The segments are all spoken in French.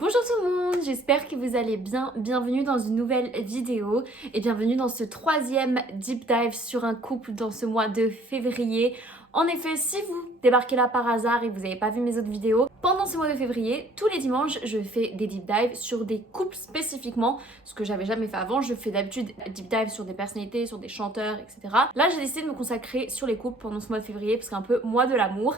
Bonjour tout le monde, j'espère que vous allez bien. Bienvenue dans une nouvelle vidéo et bienvenue dans ce troisième deep dive sur un couple dans ce mois de février. En effet, si vous débarquez là par hasard et que vous n'avez pas vu mes autres vidéos, pendant ce mois de février, tous les dimanches, je fais des deep dives sur des couples spécifiquement, ce que j'avais jamais fait avant. Je fais d'habitude deep dive sur des personnalités, sur des chanteurs, etc. Là, j'ai décidé de me consacrer sur les couples pendant ce mois de février parce que c'est un peu mois de l'amour.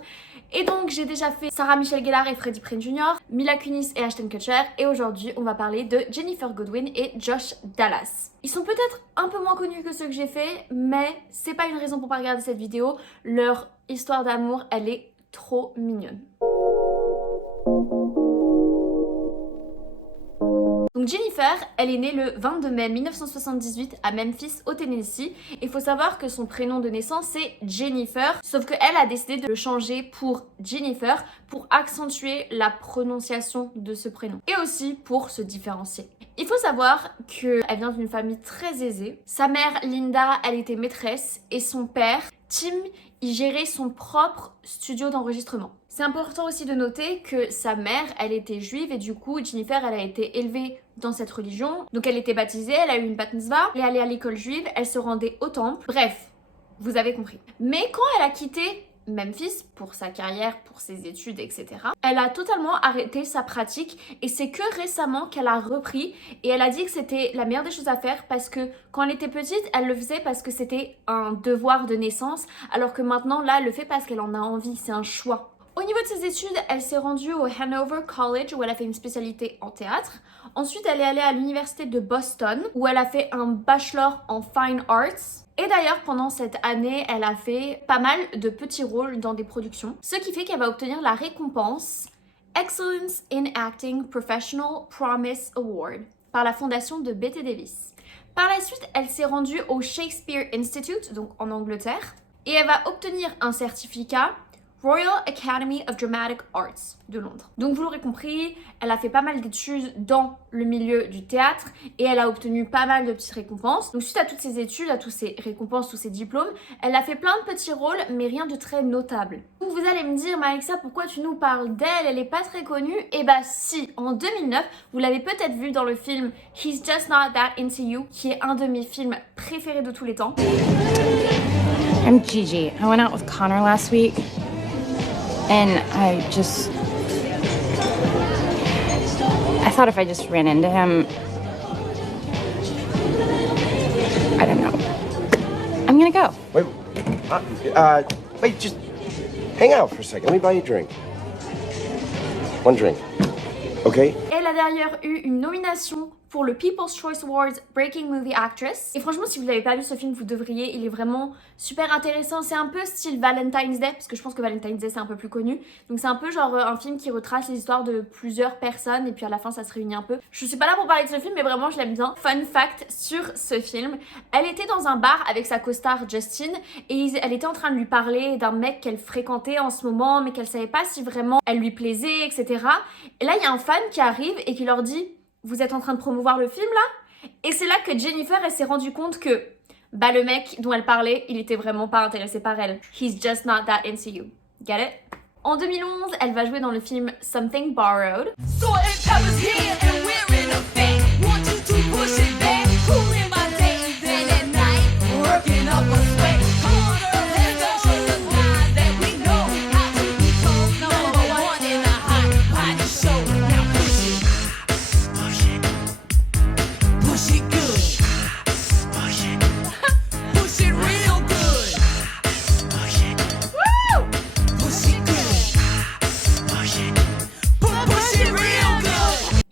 Et donc, j'ai déjà fait Sarah Michelle Gellar et Freddie Prinze Jr., Mila Kunis et Ashton Kutcher, et aujourd'hui, on va parler de Jennifer Godwin et Josh Dallas. Ils sont peut-être un peu moins connus que ceux que j'ai fait, mais c'est pas une raison pour pas regarder cette vidéo. Leur histoire d'amour, elle est trop mignonne. Donc Jennifer, elle est née le 22 mai 1978 à Memphis au Tennessee. Il faut savoir que son prénom de naissance c'est Jennifer, sauf qu'elle a décidé de le changer pour Jennifer pour accentuer la prononciation de ce prénom et aussi pour se différencier. Il faut savoir qu'elle vient d'une famille très aisée. Sa mère Linda, elle était maîtresse et son père Tim, il gérait son propre studio d'enregistrement. C'est important aussi de noter que sa mère, elle était juive et du coup, Jennifer, elle a été élevée dans cette religion. Donc elle était baptisée, elle a eu une bat mitzvah, elle est allée à l'école juive, elle se rendait au temple. Bref, vous avez compris. Mais quand elle a quitté Memphis pour sa carrière, pour ses études, etc., elle a totalement arrêté sa pratique et c'est que récemment qu'elle a repris et elle a dit que c'était la meilleure des choses à faire parce que quand elle était petite, elle le faisait parce que c'était un devoir de naissance alors que maintenant, là, elle le fait parce qu'elle en a envie, c'est un choix. Au niveau de ses études, elle s'est rendue au Hanover College où elle a fait une spécialité en théâtre. Ensuite, elle est allée à l'université de Boston où elle a fait un bachelor en fine arts. Et d'ailleurs, pendant cette année, elle a fait pas mal de petits rôles dans des productions, ce qui fait qu'elle va obtenir la récompense Excellence in Acting Professional Promise Award par la fondation de Bette Davis. Par la suite, elle s'est rendue au Shakespeare Institute, donc en Angleterre, et elle va obtenir un certificat Royal Academy of Dramatic Arts de Londres. Donc vous l'aurez compris, elle a fait pas mal d'études dans le milieu du théâtre et elle a obtenu pas mal de petites récompenses. Donc suite à toutes ces études, à tous ces récompenses, tous ces diplômes, elle a fait plein de petits rôles mais rien de très notable. Donc vous allez me dire, Alexa, pourquoi tu nous parles d'elle? Elle est pas très connue. Et bah si, en 2009, vous l'avez peut-être vu dans le film He's Just Not That Into You, qui est un de mes films préférés de tous les temps. I'm Gigi. I went out with Connor last week. And I thought if I just ran into him, I don't know. I'm gonna go. Wait, just hang out for a second. Let me buy you a drink. One drink, okay? Elle a d'ailleurs eu une nomination pour le People's Choice Awards Breaking Movie Actress. Et franchement, si vous n'avez pas vu ce film, vous devriez. Il est vraiment super intéressant. C'est un peu style Valentine's Day, parce que je pense que Valentine's Day, c'est un peu plus connu. Donc c'est un peu genre un film qui retrace les histoires de plusieurs personnes et puis à la fin, ça se réunit un peu. Je suis pas là pour parler de ce film, mais vraiment, je l'aime bien. Fun fact sur ce film, elle était dans un bar avec sa co-star Justin et elle était en train de lui parler d'un mec qu'elle fréquentait en ce moment, mais qu'elle savait pas si vraiment elle lui plaisait, etc. Et là, il y a un fan qui arrive et qui leur dit: vous êtes en train de promouvoir le film là? Et c'est là que Jennifer, elle s'est rendue compte que bah le mec dont elle parlait, il était vraiment pas intéressé par elle. He's just not that into you. Get it? En 2011, elle va jouer dans le film Something Borrowed.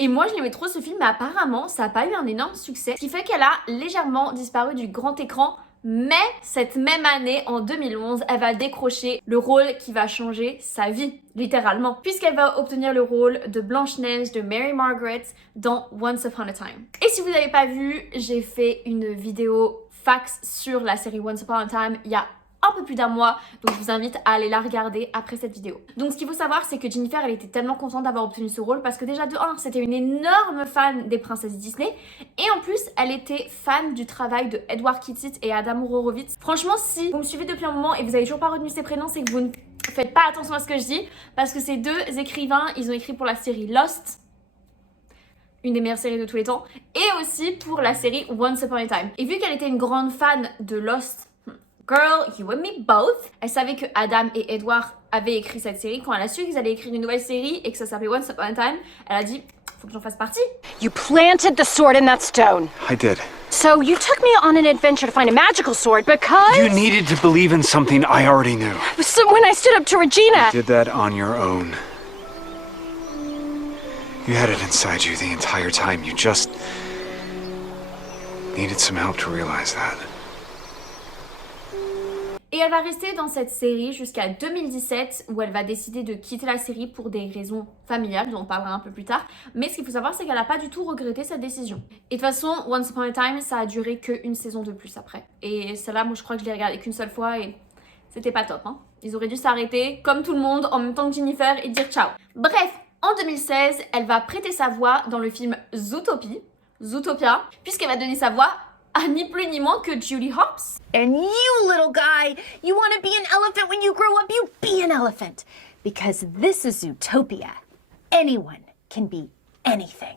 Et moi je l'aimais trop ce film, mais apparemment ça n'a pas eu un énorme succès, ce qui fait qu'elle a légèrement disparu du grand écran. Mais cette même année, en 2011, elle va décrocher le rôle qui va changer sa vie, littéralement, puisqu'elle va obtenir le rôle de Blanche-Neige de Mary Margaret dans Once Upon a Time. Et si vous n'avez pas vu, j'ai fait une vidéo fax sur la série Once Upon a Time il y a un peu plus d'un mois, donc je vous invite à aller la regarder après cette vidéo. Donc ce qu'il faut savoir, c'est que Jennifer, elle était tellement contente d'avoir obtenu ce rôle parce que déjà de 1, c'était une énorme fan des princesses Disney et en plus, elle était fan du travail de Edward Kittit et Adam Horowitz. Franchement, si vous me suivez depuis un moment et vous avez toujours pas retenu ces prénoms, c'est que vous ne faites pas attention à ce que je dis parce que ces deux écrivains, ils ont écrit pour la série Lost une des meilleures séries de tous les temps, et aussi pour la série Once Upon a Time. Et vu qu'elle était une grande fan de Lost, girl, you and me both, elle savait que Adam et Edward avaient écrit cette série. Quand elle a su qu'ils allaient écrire une nouvelle série et que ça s'appelait Once Upon a Time, elle a dit, faut que j'en fasse partie. You planted the sword in that stone. I did. So you took me on an adventure to find a magical sword because... You needed to believe in something I already knew. So when I stood up to Regina... You did that on your own. You had it inside you the entire time. You just needed some help to realize that. Et elle va rester dans cette série jusqu'à 2017 où elle va décider de quitter la série pour des raisons familiales, dont on parlera un peu plus tard. Mais ce qu'il faut savoir, c'est qu'elle n'a pas du tout regretté cette décision. Et de toute façon, Once Upon a Time, ça a duré qu'une saison de plus après. Et celle-là, moi je crois que je l'ai regardée qu'une seule fois et c'était pas top. Hein. Ils auraient dû s'arrêter, comme tout le monde, en même temps que Jennifer et dire ciao. Bref, en 2016, elle va prêter sa voix dans le film Zootopia, puisqu'elle va donner sa voix à ni plus ni moins que Julie Hopps. And you, little guy, you want to be an elephant when you grow up, you be an elephant. Because this is Zootopia. Anyone can be anything.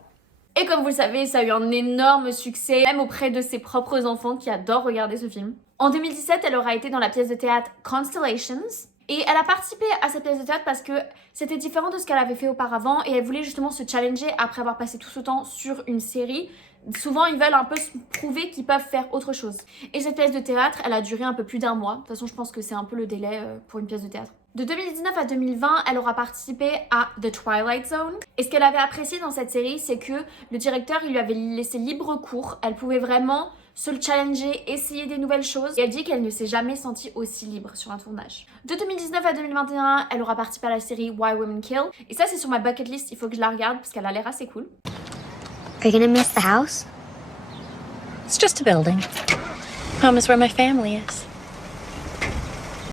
Et comme vous le savez, ça a eu un énorme succès, même auprès de ses propres enfants qui adorent regarder ce film. En 2017, elle aura été dans la pièce de théâtre Constellations. Et elle a participé à cette pièce de théâtre parce que c'était différent de ce qu'elle avait fait auparavant et elle voulait justement se challenger après avoir passé tout ce temps sur une série. Souvent, ils veulent un peu se prouver qu'ils peuvent faire autre chose. Et cette pièce de théâtre, elle a duré un peu plus d'1 mois. De toute façon, je pense que c'est un peu le délai pour une pièce de théâtre. De 2019 à 2020, elle aura participé à The Twilight Zone. Et ce qu'elle avait apprécié dans cette série, c'est que le directeur, il lui avait laissé libre cours. Elle pouvait vraiment se le challenger, essayer des nouvelles choses. Et elle dit qu'elle ne s'est jamais sentie aussi libre sur un tournage. De 2019 à 2021, elle aura participé à la série Why Women Kill. Et ça, c'est sur ma bucket list, il faut que je la regarde parce qu'elle a l'air assez cool. Are you gonna miss the house? It's just a building. Home is where my family is.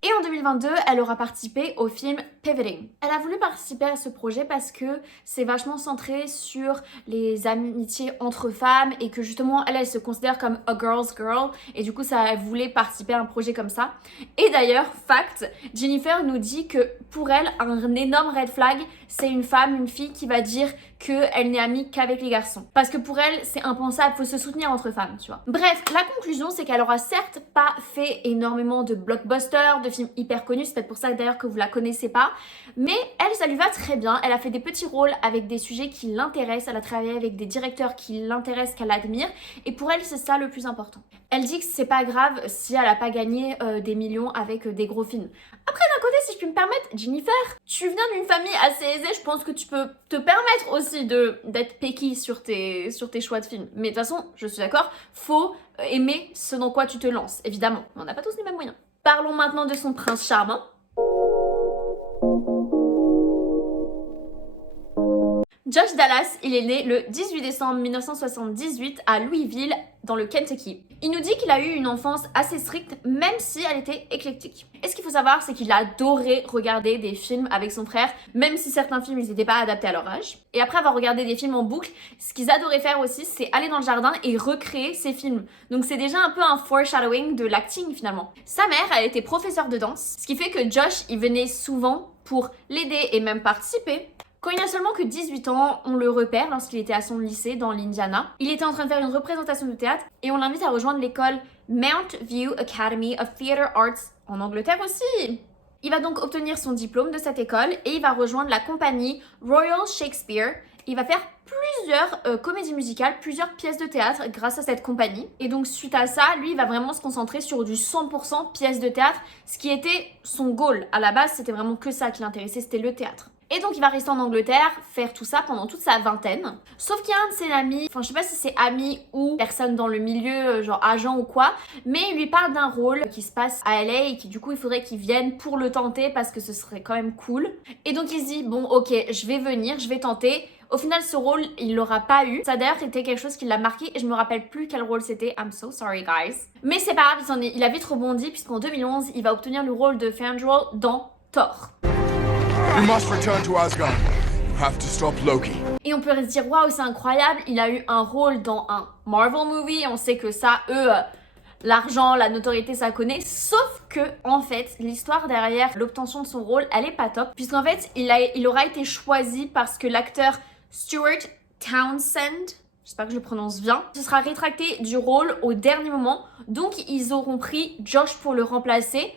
Et en 2022, elle aura participé au film Pivoting. Elle a voulu participer à ce projet parce que c'est vachement centré sur les amitiés entre femmes et que justement, elle se considère comme a girl's girl et du coup, elle voulait participer à un projet comme ça. Et d'ailleurs, fact, Jennifer nous dit que pour elle, un énorme red flag, c'est une femme, une fille qui va dire qu'elle n'est amie qu'avec les garçons. Parce que pour elle, c'est impensable, faut se soutenir entre femmes, tu vois. Bref, la conclusion, c'est qu'elle aura certes pas fait énormément de blockbusters, de films hyper connus, c'est peut-être pour ça d'ailleurs que vous la connaissez pas, mais elle, ça lui va très bien. Elle a fait des petits rôles avec des sujets qui l'intéressent, elle a travaillé avec des directeurs qui l'intéressent, qu'elle admire, et pour elle, c'est ça le plus important. Elle dit que c'est pas grave si elle a pas gagné des millions avec des gros films. Après, d'un côté, si je peux me permettre, Jennifer, tu viens d'une famille assez aisée, je pense que tu peux te permettre aussi d'être picky sur tes choix de films. Mais de toute façon, je suis d'accord, faut aimer ce dans quoi tu te lances, évidemment. On n'a pas tous les mêmes moyens. Parlons maintenant de son prince charmant. Josh Dallas, il est né le 18 décembre 1978 à Louisville, dans le Kentucky. Il nous dit qu'il a eu une enfance assez stricte, même si elle était éclectique. Et ce qu'il faut savoir, c'est qu'il adorait regarder des films avec son frère, même si certains films n'étaient pas adaptés à leur âge. Et après avoir regardé des films en boucle, ce qu'ils adoraient faire aussi, c'est aller dans le jardin et recréer ces films. Donc c'est déjà un peu un foreshadowing de l'acting finalement. Sa mère, elle était professeure de danse, ce qui fait que Josh, il venait souvent pour l'aider et même participer. Quand il n'a seulement que 18 ans, on le repère lorsqu'il était à son lycée dans l'Indiana. Il était en train de faire une représentation de théâtre et on l'invite à rejoindre l'école Mount View Academy of Theatre Arts en Angleterre aussi. Il va donc obtenir son diplôme de cette école et il va rejoindre la compagnie Royal Shakespeare. Il va faire plusieurs comédies musicales, plusieurs pièces de théâtre grâce à cette compagnie. Et donc suite à ça, lui, il va vraiment se concentrer sur du 100% pièces de théâtre, ce qui était son goal. À la base, c'était vraiment que ça qui l'intéressait, c'était le théâtre. Et donc il va rester en Angleterre, faire tout ça pendant toute sa vingtaine. Sauf qu'il y a un de ses amis, enfin je sais pas si c'est ami ou personne dans le milieu, genre agent ou quoi, mais il lui parle d'un rôle qui se passe à LA et qui du coup il faudrait qu'il vienne pour le tenter parce que ce serait quand même cool. Et donc il se dit bon ok, je vais venir, je vais tenter. Au final, ce rôle, il l'aura pas eu. Ça d'ailleurs était quelque chose qui l'a marqué et je me rappelle plus quel rôle c'était. I'm so sorry guys. Mais c'est pas grave, il a vite rebondi puisqu'en 2011, il va obtenir le rôle de Fandral dans Thor. We must return to Asgard. You have to stop Loki. Et on peut se dire waouh, c'est incroyable, il a eu un rôle dans un Marvel movie, on sait que ça, l'argent, la notoriété, ça connaît. Sauf que, en fait, l'histoire derrière l'obtention de son rôle, elle est pas top. Puisqu'en fait, il aura été choisi parce que l'acteur Stuart Townsend, j'espère que je le prononce bien, se sera rétracté du rôle au dernier moment. Donc ils auront pris Josh pour le remplacer.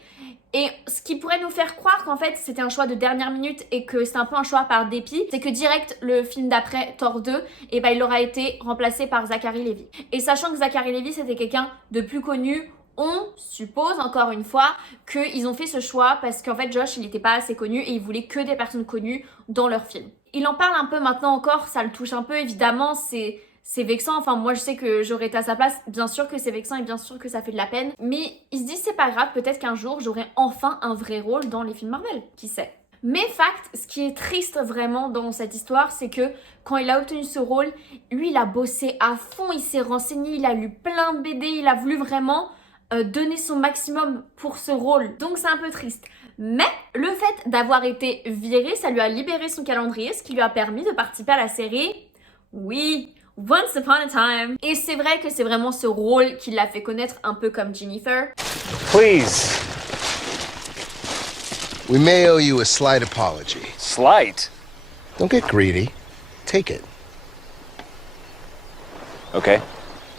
Et ce qui pourrait nous faire croire qu'en fait c'était un choix de dernière minute et que c'est un peu un choix par dépit, c'est que direct le film d'après, Thor 2, et ben il aura été remplacé par Zachary Levi. Et sachant que Zachary Levi c'était quelqu'un de plus connu, on suppose encore une fois qu'ils ont fait ce choix parce qu'en fait Josh il n'était pas assez connu et il voulait que des personnes connues dans leur film. Il en parle un peu maintenant encore, ça le touche un peu évidemment, c'est vexant, enfin moi je sais que j'aurais été à sa place, bien sûr que c'est vexant et bien sûr que ça fait de la peine, mais il se dit c'est pas grave, peut-être qu'un jour j'aurai enfin un vrai rôle dans les films Marvel, qui sait. Mais fact, ce qui est triste vraiment dans cette histoire, c'est que quand il a obtenu ce rôle, lui il a bossé à fond, il s'est renseigné, il a lu plein de BD, il a voulu vraiment donner son maximum pour ce rôle, donc c'est un peu triste. Mais le fait d'avoir été viré, ça lui a libéré son calendrier, ce qui lui a permis de participer à la série, oui, Once Upon a Time. Et c'est vrai que c'est vraiment ce rôle qui l'a fait connaître un peu comme Jennifer. Please. We may owe you a slight apology. Slight. Don't get greedy. Take it. Okay.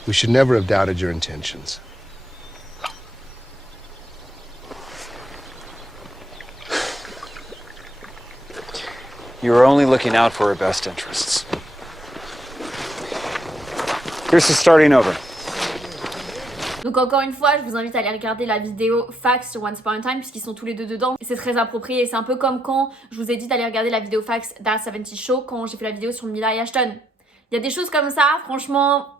We should never have doubted your intentions. You were only looking out for her best interests. Here's to starting over. Donc encore une fois, je vous invite à aller regarder la vidéo Facts sur Once Upon a Time puisqu'ils sont tous les deux dedans. C'est très approprié, c'est un peu comme quand je vous ai dit d'aller regarder la vidéo Facts d'A 70 Show quand j'ai fait la vidéo sur Mila et Ashton. Il y a des choses comme ça, franchement...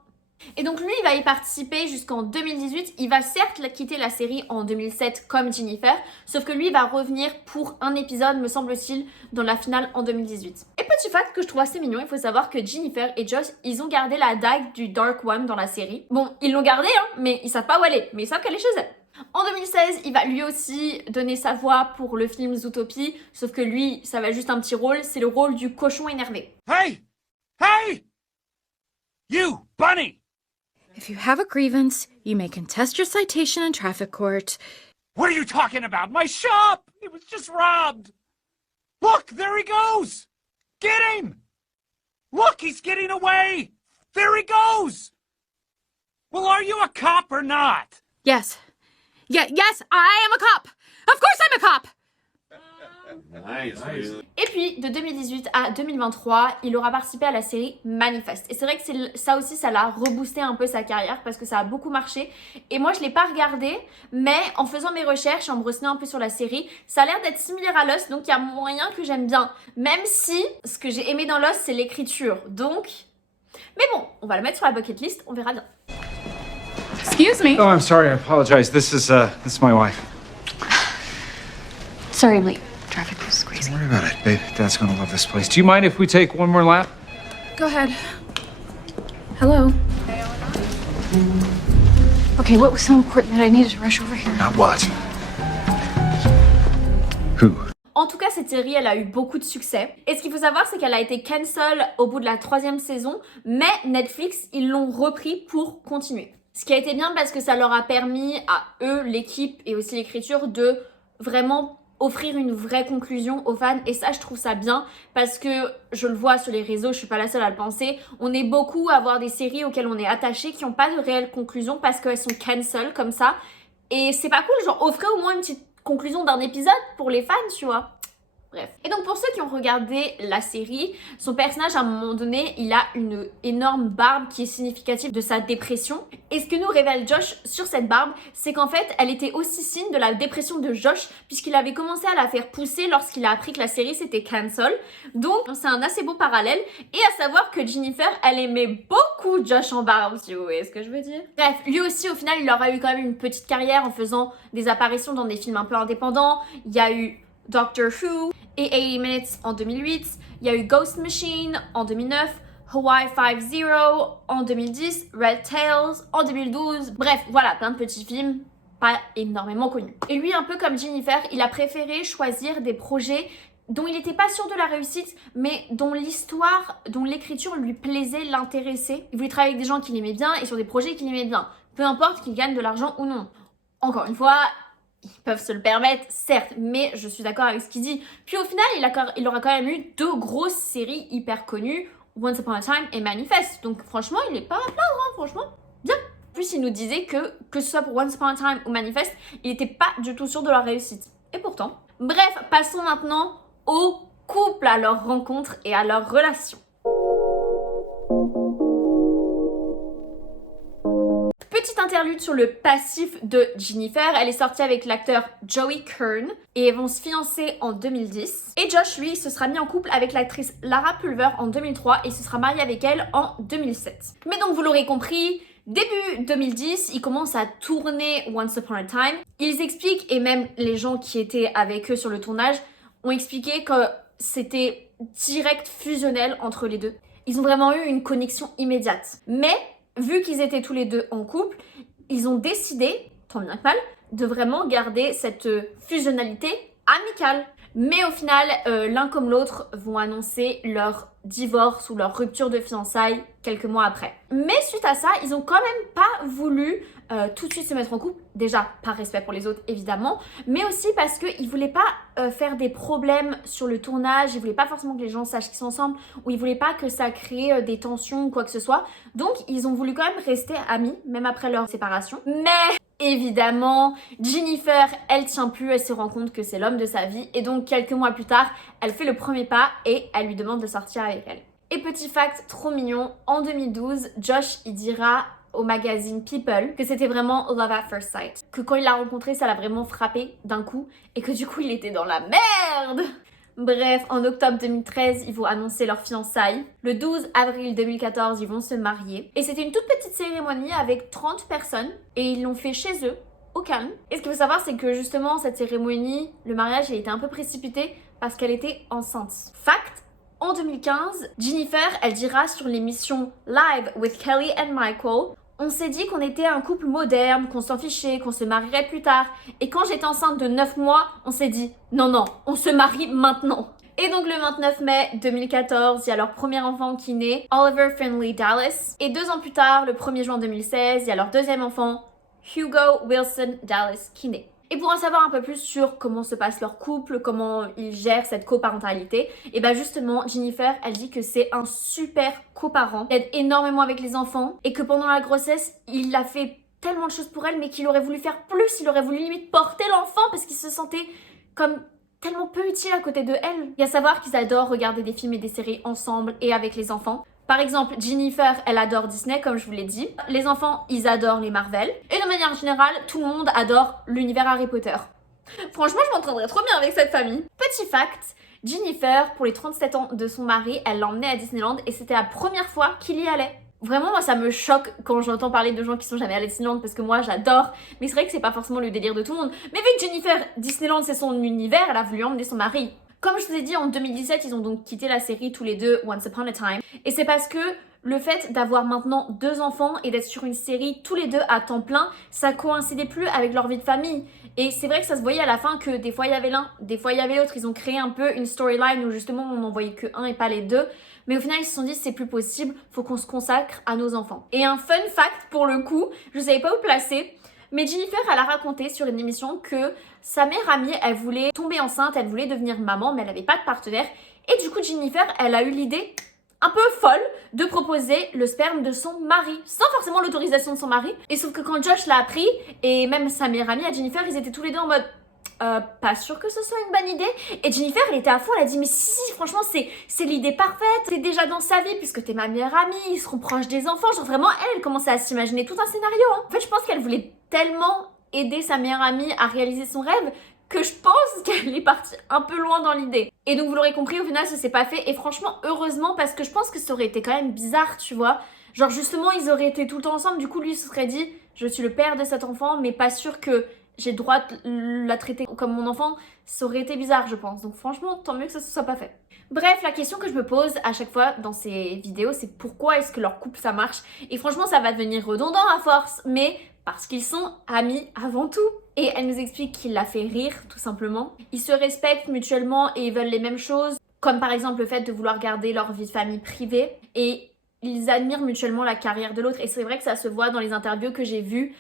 Et donc lui, il va y participer jusqu'en 2018. Il va certes quitter la série en 2007 comme Jennifer, sauf que lui, il va revenir pour un épisode, me semble-t-il, dans la finale en 2018. Et petit fact que je trouve assez mignon, il faut savoir que Jennifer et Josh, ils ont gardé la dague du Dark One dans la série. Bon, ils l'ont gardée, hein, mais ils savent pas où elle est, mais ils savent qu'elle est chez elle. En 2016, il va lui aussi donner sa voix pour le film Zootopie, sauf que lui, ça va juste un petit rôle, c'est le rôle du cochon énervé. Hey! Hey! You, Bunny! If you have a grievance, you may contest your citation in traffic court. What are you talking about? My shop! It was just robbed! Look, there he goes! Get him! Look, he's getting away! There he goes! Well, are you a cop or not? Yes. Yes, I am a cop! Of course I'm a cop! Et puis, de 2018 à 2023, il aura participé à la série Manifest. Et c'est vrai que ça aussi, ça l'a reboosté un peu sa carrière parce que ça a beaucoup marché. Et moi, je l'ai pas regardé, mais en faisant mes recherches, en me renseignant un peu sur la série, ça a l'air d'être similaire à Lost, donc il y a moyen que j'aime bien. Même si, ce que j'ai aimé dans Lost, c'est l'écriture. Donc... Mais bon, on va le mettre sur la bucket list, on verra bien. Excuse me. Oh, I'm sorry. I apologize. This is my wife. Sorry, I'm late. Traffic was crazy. Don't worry about it, babe. Dad's gonna love this place. Do you mind if we take one more lap? Go ahead. Hello. Okay, what was so important that I needed to rush over here? Not what. Who? En tout cas, cette série, elle a eu beaucoup de succès. Et ce qu'il faut savoir, c'est qu'elle a été cancel au bout de la 3e saison, mais Netflix, ils l'ont repris pour continuer. Ce qui a été bien parce que ça leur a permis à eux, l'équipe et aussi l'écriture, de vraiment offrir une vraie conclusion aux fans. Et ça, je trouve ça bien parce que je le vois sur les réseaux, je suis pas la seule à le penser. On est beaucoup à voir des séries auxquelles on est attaché qui n'ont pas de réelle conclusion parce qu'elles sont cancel comme ça. Et c'est pas cool, genre offrez au moins une petite conclusion d'un épisode pour les fans, tu vois. Bref. Et donc pour ceux qui ont regardé la série, son personnage à un moment donné, il a une énorme barbe qui est significative de sa dépression. Et ce que nous révèle Josh sur cette barbe, c'est qu'en fait, elle était aussi signe de la dépression de Josh, puisqu'il avait commencé à la faire pousser lorsqu'il a appris que la série c'était cancel. Donc c'est un assez beau parallèle. Et à savoir que Jennifer, elle aimait beaucoup Josh en barbe, si vous voyez ce que je veux dire. Bref, lui aussi au final, il aura eu quand même une petite carrière en faisant des apparitions dans des films un peu indépendants. Il y a eu Doctor Who et 80 Minutes en 2008, il y a eu Ghost Machine en 2009, Hawaii 5-0 en 2010, Red Tails en 2012, bref, voilà, plein de petits films pas énormément connus. Et lui, un peu comme Jennifer, il a préféré choisir des projets dont il n'était pas sûr de la réussite, mais dont l'histoire, dont l'écriture lui plaisait, l'intéressait. Il voulait travailler avec des gens qu'il aimait bien et sur des projets qu'il aimait bien, peu importe qu'il gagne de l'argent ou non. Encore une fois, ils peuvent se le permettre, certes, mais je suis d'accord avec ce qu'il dit. Puis au final, il aura quand même eu 2 grosses séries hyper connues Once Upon a Time et Manifest. Donc franchement, il est pas à plaindre, hein, franchement. Bien. En plus, il nous disait que ce soit pour Once Upon a Time ou Manifest, il était pas du tout sûr de leur réussite. Et pourtant. Bref, passons maintenant au couple, à leur rencontre et à leur relation. Petite interlude sur le passif de Jennifer, elle est sortie avec l'acteur Joey Kern et vont se fiancer en 2010. Et Josh, lui, se sera mis en couple avec l'actrice Lara Pulver en 2003 et se sera marié avec elle en 2007. Mais donc vous l'aurez compris, début 2010, ils commencent à tourner Once Upon a Time. Ils expliquent, et même les gens qui étaient avec eux sur le tournage ont expliqué que c'était direct fusionnel entre les deux. Ils ont vraiment eu une connexion immédiate. Mais vu qu'ils étaient tous les deux en couple, ils ont décidé, tant bien que mal, de vraiment garder cette fusionnalité amicale. Mais au final, l'un comme l'autre vont annoncer leur divorce ou leur rupture de fiançailles quelques mois après. Mais suite à ça, ils ont quand même pas voulu tout de suite se mettre en couple. Déjà, par respect pour les autres, évidemment, mais aussi parce qu'ils voulaient pas faire des problèmes sur le tournage, ils voulaient pas forcément que les gens sachent qu'ils sont ensemble, ou ils voulaient pas que ça crée des tensions ou quoi que ce soit. Donc, ils ont voulu quand même rester amis, même après leur séparation. Mais évidemment, Jennifer, elle tient plus, elle se rend compte que c'est l'homme de sa vie, et donc quelques mois plus tard, elle fait le premier pas et elle lui demande de sortir avec elle. Et petit fact trop mignon, en 2012, Josh, il dira au magazine People que c'était vraiment love at first sight. Que quand il l'a rencontré, ça l'a vraiment frappé d'un coup et que du coup, il était dans la merde. Bref, en octobre 2013, ils vont annoncer leur fiançailles. Le 12 avril 2014, ils vont se marier. Et c'était une toute petite cérémonie avec 30 personnes et ils l'ont fait chez eux, au calme. Et ce qu'il faut savoir, c'est que justement, cette cérémonie, le mariage, il a été un peu précipité parce qu'elle était enceinte. Fact, en 2015, Jennifer, elle dira sur l'émission Live with Kelly and Michael: on s'est dit qu'on était un couple moderne, qu'on s'en fichait, qu'on se marierait plus tard. Et quand j'étais enceinte de 9 mois, on s'est dit non, on se marie maintenant. Et donc le 29 mai 2014, il y a leur premier enfant qui naît, Oliver Finley Dallas. Et 2 ans plus tard, le 1er juin 2016, il y a leur deuxième enfant, Hugo Wilson Dallas, qui naît. Et pour en savoir un peu plus sur comment se passe leur couple, comment ils gèrent cette coparentalité, et ben justement, Jennifer, elle dit que c'est un super coparent, il aide énormément avec les enfants, et que pendant la grossesse, il a fait tellement de choses pour elle, mais qu'il aurait voulu faire plus, il aurait voulu limite porter l'enfant, parce qu'il se sentait comme tellement peu utile à côté de elle. Il y a à savoir qu'ils adorent regarder des films et des séries ensemble et avec les enfants. Par exemple, Jennifer, elle adore Disney, comme je vous l'ai dit. Les enfants, ils adorent les Marvel. Et de manière générale, tout le monde adore l'univers Harry Potter. Franchement, je m'entendrais trop bien avec cette famille. Petit fact, Jennifer, pour les 37 ans de son mari, elle l'a emmené à Disneyland et c'était la première fois qu'il y allait. Vraiment, moi, ça me choque quand j'entends parler de gens qui sont jamais allés à Disneyland parce que moi, j'adore. Mais c'est vrai que c'est pas forcément le délire de tout le monde. Mais vu que Jennifer, Disneyland, c'est son univers, elle a voulu emmener son mari. Comme je vous ai dit, en 2017, ils ont donc quitté la série tous les deux, Once Upon a Time. Et c'est parce que le fait d'avoir maintenant 2 enfants et d'être sur une série tous les deux à temps plein, ça coïncidait plus avec leur vie de famille. Et c'est vrai que ça se voyait à la fin que des fois il y avait l'un, des fois il y avait l'autre. Ils ont créé un peu une storyline où justement on n'en voyait que un et pas les deux. Mais au final ils se sont dit c'est plus possible, faut qu'on se consacre à nos enfants. Et un fun fact pour le coup, je savais pas où placer, mais Jennifer, elle a raconté sur une émission que sa meilleure amie, elle voulait tomber enceinte, elle voulait devenir maman, mais elle n'avait pas de partenaire. Et du coup, Jennifer, elle a eu l'idée un peu folle de proposer le sperme de son mari, sans forcément l'autorisation de son mari. Et sauf que quand Josh l'a appris, et même sa meilleure amie à Jennifer, ils étaient tous les deux en mode pas sûr que ce soit une bonne idée. Et Jennifer, elle était à fond, elle a dit mais si, franchement c'est l'idée parfaite, t'es déjà dans sa vie puisque t'es ma meilleure amie, ils seront proches des enfants. Genre vraiment, elle commençait à s'imaginer tout un scénario, hein. En fait, je pense qu'elle voulait tellement aider sa meilleure amie à réaliser son rêve que je pense qu'elle est partie un peu loin dans l'idée. Et donc vous l'aurez compris, au final ça s'est pas fait, et franchement heureusement, parce que je pense que ça aurait été quand même bizarre, tu vois. Genre justement ils auraient été tout le temps ensemble, du coup lui il se serait dit je suis le père de cet enfant mais pas sûr que j'ai le droit de la traiter comme mon enfant. Ça aurait été bizarre je pense, donc franchement tant mieux que ça se soit pas fait. Bref, la question que je me pose à chaque fois dans ces vidéos, c'est pourquoi est-ce que leur couple ça marche. Et franchement ça va devenir redondant à force, mais parce qu'ils sont amis avant tout. Et elle nous explique qu'il la fait rire, tout simplement. Ils se respectent mutuellement et ils veulent les mêmes choses, comme par exemple le fait de vouloir garder leur vie de famille privée. Et ils admirent mutuellement la carrière de l'autre. Et c'est vrai que ça se voit dans les interviews que j'ai vues.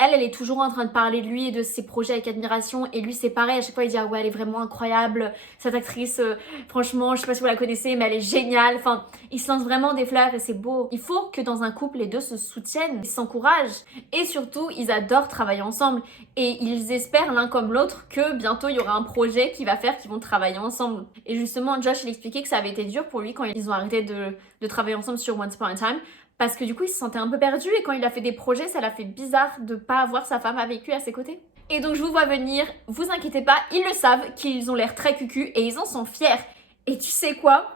Elle est toujours en train de parler de lui et de ses projets avec admiration, et lui c'est pareil, à chaque fois il dit ah ouais elle est vraiment incroyable, cette actrice, franchement je sais pas si vous la connaissez mais elle est géniale, enfin il se lance vraiment des fleurs et c'est beau. Il faut que dans un couple les deux se soutiennent, s'encouragent, et surtout ils adorent travailler ensemble, et ils espèrent l'un comme l'autre que bientôt il y aura un projet qui va faire qu'ils vont travailler ensemble. Et justement Josh il expliquait que ça avait été dur pour lui quand ils ont arrêté de travailler ensemble sur Once Upon a Time, parce que du coup il se sentait un peu perdu, et quand il a fait des projets ça l'a fait bizarre de pas avoir sa femme avec lui à ses côtés. Et donc je vous vois venir, vous inquiétez pas, ils le savent qu'ils ont l'air très cucu et ils en sont fiers. Et tu sais quoi?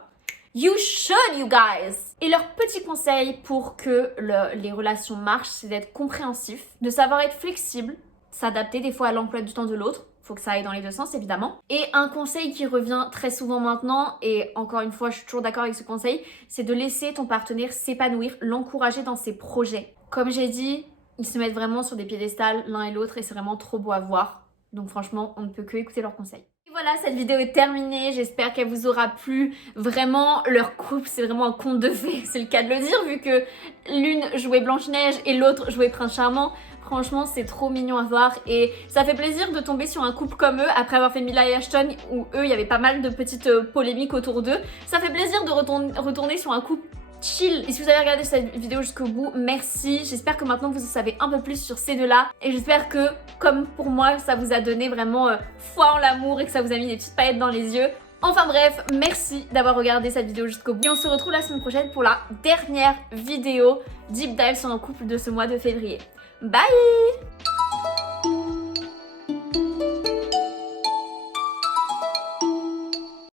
You should, you guys! Et leur petit conseil pour que les relations marchent, c'est d'être compréhensif, de savoir être flexible, s'adapter des fois à l'emploi du temps de l'autre. Faut que ça aille dans les deux sens évidemment. Et un conseil qui revient très souvent maintenant, et encore une fois je suis toujours d'accord avec ce conseil, c'est de laisser ton partenaire s'épanouir, l'encourager dans ses projets. Comme j'ai dit, ils se mettent vraiment sur des piédestals l'un et l'autre et c'est vraiment trop beau à voir. Donc franchement on ne peut que écouter leurs conseils. Et voilà, cette vidéo est terminée, j'espère qu'elle vous aura plu. Vraiment leur couple c'est vraiment un conte de fées, c'est le cas de le dire vu que l'une jouait Blanche-Neige et l'autre jouait Prince Charmant. Franchement c'est trop mignon à voir et ça fait plaisir de tomber sur un couple comme eux après avoir fait Mila et Ashton où eux il y avait pas mal de petites polémiques autour d'eux. Ça fait plaisir de retourner sur un couple chill. Et si vous avez regardé cette vidéo jusqu'au bout, merci. J'espère que maintenant vous en savez un peu plus sur ces deux-là et j'espère que comme pour moi ça vous a donné vraiment foi en l'amour et que ça vous a mis des petites paillettes dans les yeux. Enfin bref, merci d'avoir regardé cette vidéo jusqu'au bout. Et on se retrouve la semaine prochaine pour la dernière vidéo deep dive sur un couple de ce mois de février. Bye!